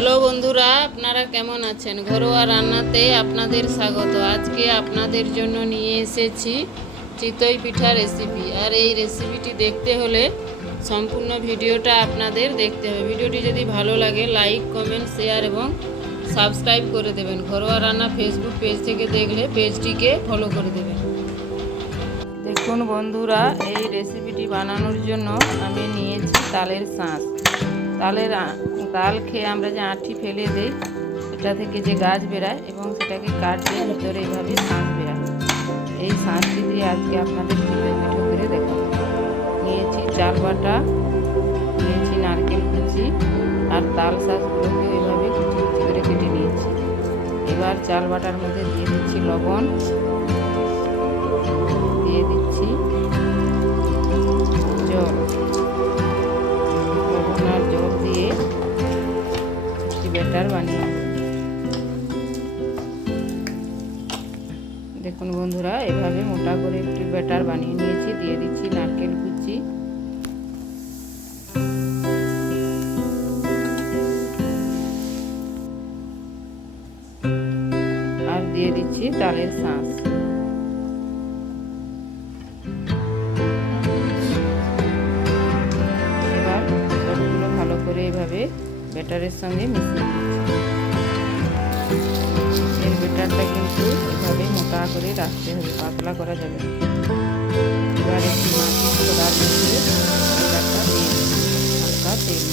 Hello বন্ধুরা, আপনারা কেমন আছেন? ঘরোয়া রান্নাতে আপনাদের স্বাগত। আজকে আপনাদের জন্য নিয়ে এসেছি চিতই পিঠা রেসিপি আর এই রেসিপিটি দেখতে হলে সম্পূর্ণ ভিডিওটা আপনাদের দেখতে হবে। ভিডিওটি যদি ভালো লাগে লাইক কমেন্ট শেয়ার এবং সাবস্ক্রাইব করে দেবেন। ঘরোয়া রান্না ফেসবুক পেজ থেকে দেখলে পেজটিকে ফলো করে দেবেন। দেখুন বন্ধুরা, এই রেসিপিটি বানানোর জন্য আমি নিয়েছি তালের শাঁস। তালের তাল খেয়ে আমরা যে আঁটি ফেলে দিই, এটা থেকে যে গাছ বেরায় এবং সেটাকে কাটলে ভিতরে এইভাবে শাঁস বেরায়। এই শাঁসটি দিয়ে আজকে আপনাদের পিঠে পিঠে করে দেখাবো। নিয়েছি চাল বাটা, নিয়েছি নারকেল কুচি আর তাল শাঁসগুলোকে এইভাবে কুচি কুচি করে কেটে নিয়েছি। এবার চাল বাটার মধ্যে দিয়ে দিচ্ছি লবণ, দিয়ে দিচ্ছি ব্যাটার বানিয়ে। দেখুন বন্ধুরা, এভাবে মোটা করে একটি ব্যাটার বানিয়ে নিয়েছি, দিয়ে দিচ্ছি নারকেল কুচি আর দিয়ে দিচ্ছি তালের শাঁস ব্যাটারের সঙ্গে মিশিয়ে দিচ্ছি এর ব্যাটারটা কিন্তু এভাবে মোটা করে রাখতে হবে, পাতলা করা যাবে। এবার দিচ্ছি, হালকা তেল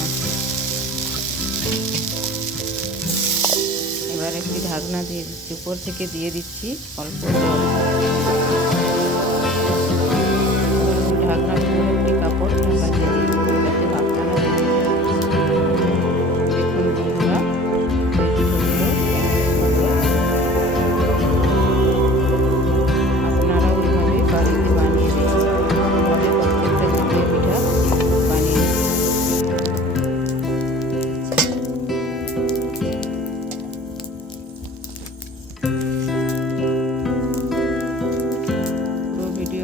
এবার একটি ঢাকনা দিয়ে দিচ্ছি, উপর থেকে দিয়ে দিচ্ছি অল্প জল।